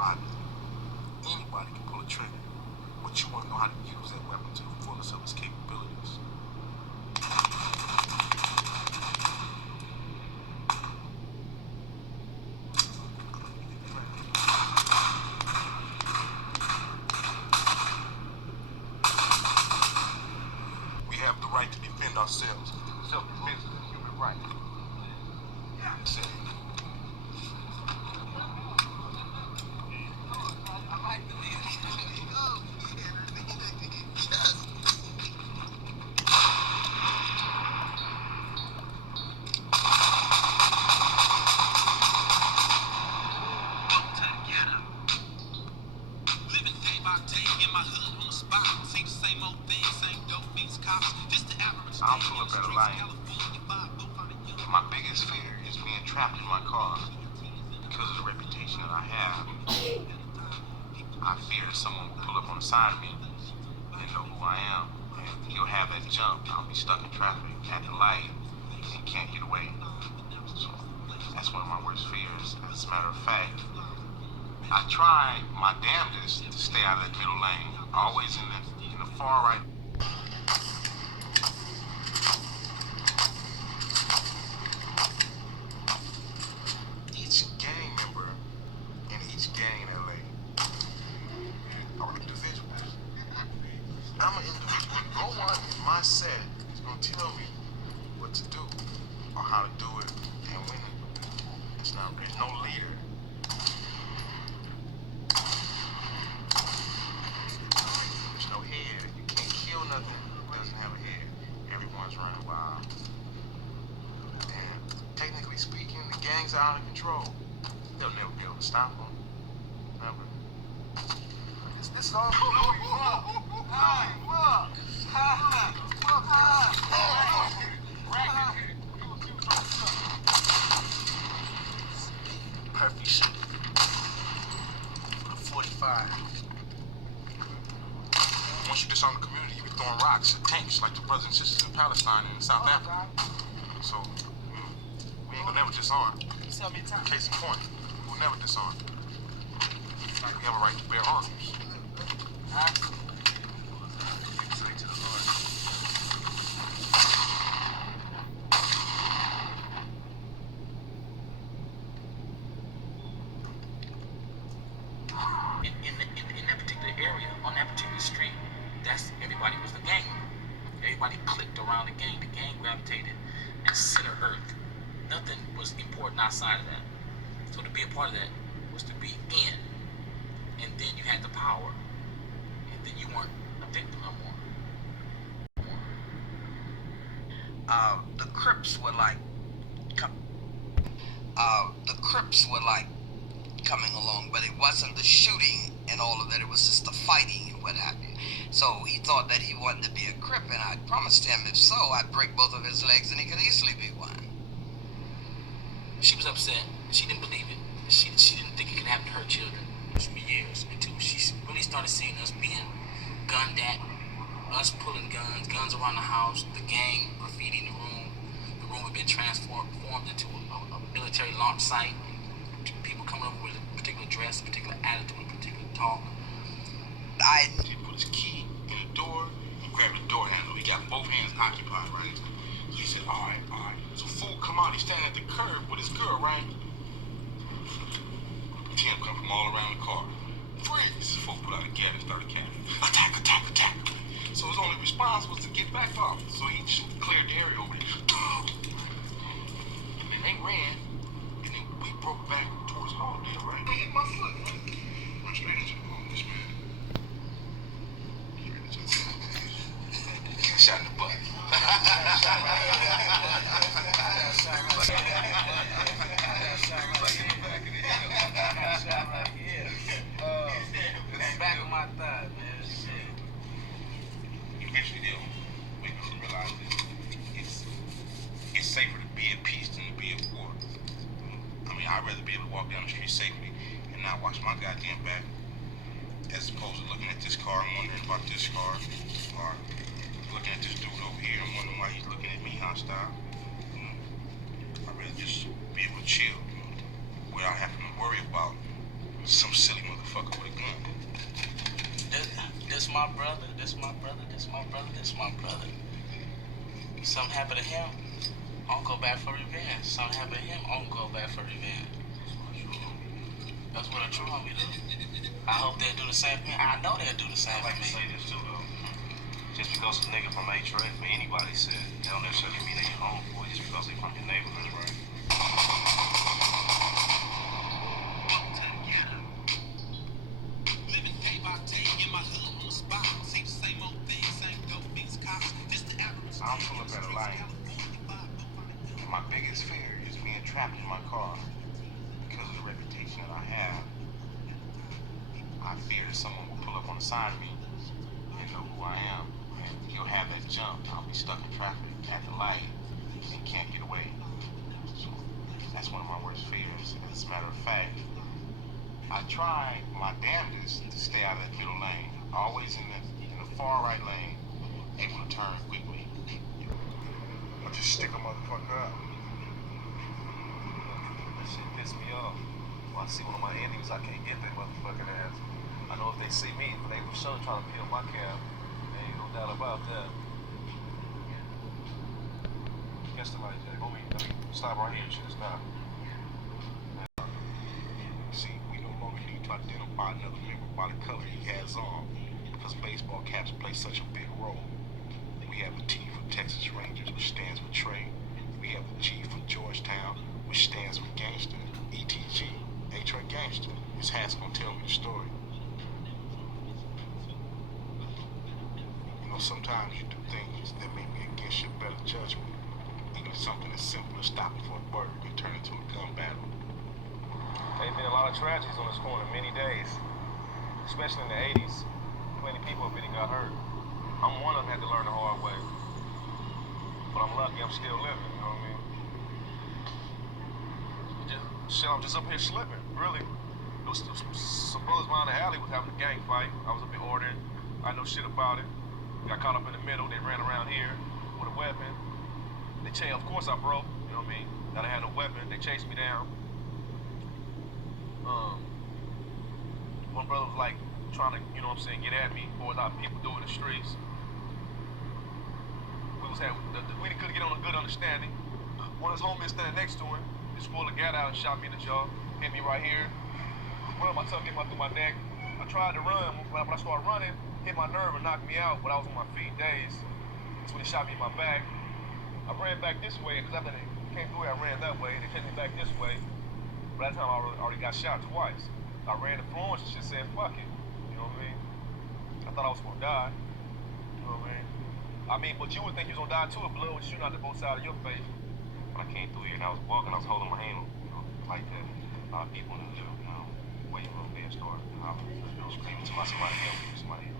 driving. Anybody can pull a trigger, but you want to know how to use that weapon to the fullest of its capabilities. We have the right to defend ourselves. Self-defense is a human right. That's it. I'll pull up at a light. My biggest fear is being trapped in my car because of the reputation that I have. I fear that someone will pull up on the side of me and know who I am, and he'll have that jump. I'll be stuck in traffic at the light and can't get away. So that's one of my worst fears. As a matter of fact, I try my damnedest to stay out of that middle lane, always in the far right. Each gang member in each gang in LA are individuals. I'm an individual. No one in my set is going to tell me what to do or how to do it and when to do it. There's no leader. There's no head. You can't kill nothing that doesn't have a head. Everyone's running wild. And technically speaking, the gangs are out of control. They'll never be able to stop them. Never. This is all perfect shit. 45. Once you disarm the community, you be throwing rocks at tanks like the brothers and sisters in Palestine and South Africa. So, we ain't gonna never disarm. Case in point, we'll never disarm. We have a right to bear arms. In that particular area, on that particular street, that's everybody was the gang. Everybody clicked around the gang. The gang gravitated and center earth. Nothing was important outside of that. So to be a part of that was to be in. And then you had the power. And then you weren't a victim no more. The Crips were like coming along, but it wasn't the shooting and all of that. It was just the fighting and what have you. So he thought that he wanted to be a Crip, and I promised him if so, I'd break both of his legs and he could easily be one. She was upset. She didn't believe it. She didn't think it could happen to her children for years until she really started seeing us being gunned at, us pulling guns around the house, the gang graffiti in the room. The room had been transformed into a military launch site. People coming over with a particular dress, a particular attitude, a particular talk. He put his key in the door and grabbed the door handle. He got both hands occupied, right? So he said, all right. So fool come out, he's standing at the curb with his girl, right? Tim come from all around the car. Freeze! Fool put out a gat and started capping. Attack! So his only response was to get back up. So he just cleared the area over there. And they ran, and then we broke back towards Halldale, right? They hit my foot, right? Went straight into the homeless man. Shot in the butt. Back of my thigh, man. Shit. Eventually they'll wake up and realize that it's safer to be at peace than to be at war. I mean, I'd rather be able to walk down the street safely and not watch my goddamn back, as opposed to looking at this car and wondering about this car, or looking at this dude over here and wondering why he's looking at me hostile. I'd rather just be able to chill without having to worry about some silly motherfucker my brother, this my brother, this my brother, this my brother. Something happened to him, I'll go back for revenge. Something happened to him, I'll go back for revenge. That's what a true homie do. I hope they'll do the same thing. I know they'll do the same I like to thing. say this too, though. Just because a nigga from m8v3n, for anybody said, they don't necessarily mean they your homeboy just because they from your neighborhood, right? I'll pull up at a light. My biggest fear is being trapped in my car because of the reputation that I have. I fear that someone will pull up on the side of me and know who I am. And you'll have that jump. I'll be stuck in traffic at the light and can't get away. So that's one of my worst fears. As a matter of fact, I try my damnedest to stay out of that middle lane. Always in the far right lane, able to turn quickly. Or just stick a motherfucker up. That shit pissed me off. When I see one of my enemies, I can't get that motherfucking ass. I know if they see me, but they for sure trying to peel my cab. There ain't no doubt about that. Catch the light, Jack. Let me stop right here. Shit, stop. See, we no longer need to identify another member by the color he has on, because baseball caps play such a big role. We have the T for Texas Rangers, which stands for Trey. We have the G for Georgetown, which stands for Gangster. ETG, A-Trey Gangster. His hat's gonna tell me the story. You know, sometimes you do things that may be against your better judgment. Even something as simple as stopping for a burger can turn into a gun battle. There's been a lot of tragedies on this corner many days, especially in the 80s. Plenty of people have been and got hurt. I'm one of them had to learn the hard way. But I'm lucky I'm still living, you know what I mean? I'm just up here slipping, really. It was supposed around the alley was having a gang fight. I was up here ordering. I know shit about it. Got caught up in the middle. They ran around here with a weapon. They chased, of course I broke, you know what I mean? That I had no weapon. They chased me down. One brother was like trying to, you know what I'm saying, get at me, or how people do in the streets. We couldn't get on a good understanding. One of his homies standing next to him just pulled a gat out and shot me in the jaw, hit me right here. My tongue came out through my neck. I tried to run, but when I started running, hit my nerve and knocked me out, but I was on my feet days. That's when he shot me in my back. I ran back this way, because after they came through here, I ran that way. They chased me back this way. But that time I already got shot twice. I ran to Florence and shit said, fuck it. You know what I mean? I thought I was gonna die. You know what I mean? But you would think you was gonna die too if blood was shooting out the both sides of your face. When I came through here and I was walking, I was holding my hand, you know, like that. A lot of people in the, you know, waiting for a bed started. I was screaming to somebody help me, somebody.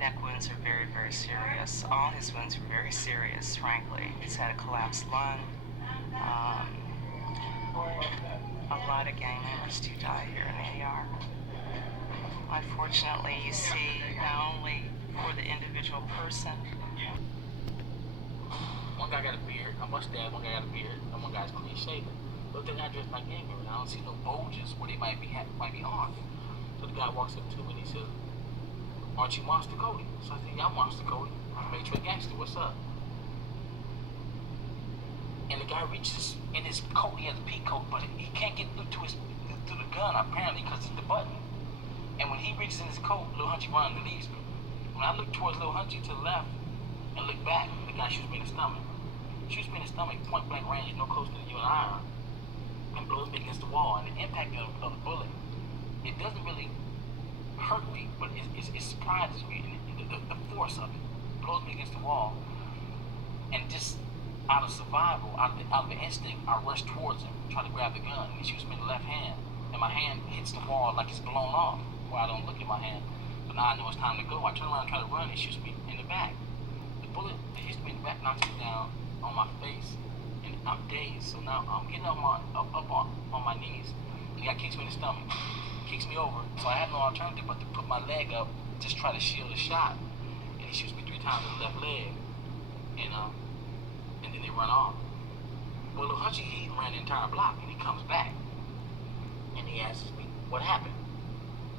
Neck wounds are very, very serious. All his wounds are very serious, frankly. He's had a collapsed lung. A lot of gang members do die here in AR. Unfortunately, you see not only for the individual person. One guy got a beard, a mustache, one guy got a beard, and one guy's clean shaven. But they're not dressed like gang members. I don't see no bulges where they might be off. So the guy walks up to me and he says, "Aren't you Monster Kody?" So I said, "Yeah, I'm Monster Kody. I'm m8v3n Gangster. What's up?" And the guy reaches in his coat. He has a pea coat, but he can't get through to the gun apparently because it's the button. And when he reaches in his coat, Lil Hunchy runs and leaves me. When I look towards Lil Hunchy to the left and look back, the guy shoots me in the stomach. Shoots me in the stomach, point blank range, no closer than you and I are, and blows me against the wall. And the impact of the bullet, it doesn't really hurt me, but it surprises me. The force of it blows me against the wall, and just out of survival, out of the instinct, I rush towards him, try to grab the gun, and he shoots me in the left hand, and my hand hits the wall like it's blown off, where I don't look at my hand. So now I know it's time to go. I turn around and try to run, and he shoots me in the back. The bullet that hits me in the back knocks me down on my face, and I'm dazed. So now I'm getting up on my knees, and the guy kicks me in the stomach, kicks me over. So I have no alternative but to put my leg up, just try to shield the shot, and he shoots me 3 times in the left leg, and then they run off. Well, Lil Hunchy, he ran the entire block, and he comes back, and he asks me, "What happened?"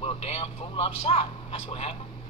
Well, damn fool, I'm shot. That's what happened.